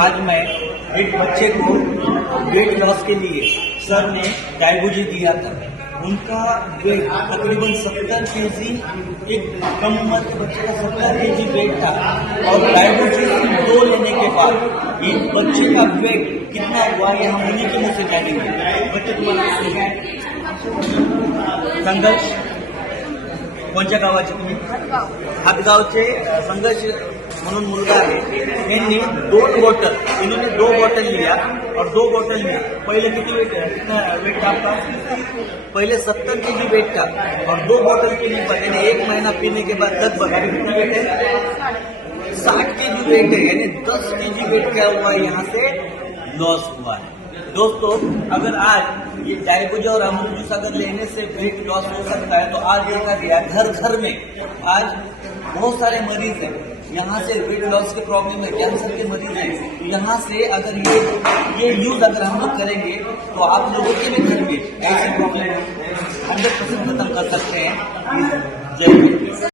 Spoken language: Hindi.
आज मैं एक बच्चे को वेट लॉस के लिए सर ने डायबूजी दिया था। उनका वेट तकरीबन 70 केजी, एक कम उम्र के बच्चे का 70 केजी वेट था और डायबूजी 2 लेने के बाद इस बच्चे का वेट कितना हुआ ये हम उन्हीं के मुंह से जानेंगे। बच्चे तुम्हाला संघर्ष कोणत्या गावाचे तुम्ही? हातगावचे संघर्ष म्हणून मुलगा आहे। यांनी 2 बॉटल, इन्होंने 2 बॉटल लिया और 2 बॉटल में पहले कितना वेट था आपका? पहले 70 केजी वेट था और 2 बॉटल पीने पर यानी 1 महीना पीने के बाद लगभग अभी कितना वेट है? 60 केजी वेट है, यानी 10 केजी वेट क्या हुआ है यहाँ से लॉस हुआ है। दोस्तों, अगर आज ये डायबूजी और अमरूद जूस अगर लेने से वेट लॉस हो सकता है तो आज देखा गया घर घर में आज बहुत सारे मरीज हैं। यहाँ से वेट लॉस के प्रॉब्लम है, कैंसर के मरीज हैं। यहाँ से अगर ये यूज अगर हम लोग करेंगे तो आप लोगों के भी घर में ऐसे प्रॉब्लम 100% खत्म कर सकते हैं। जय हिंद।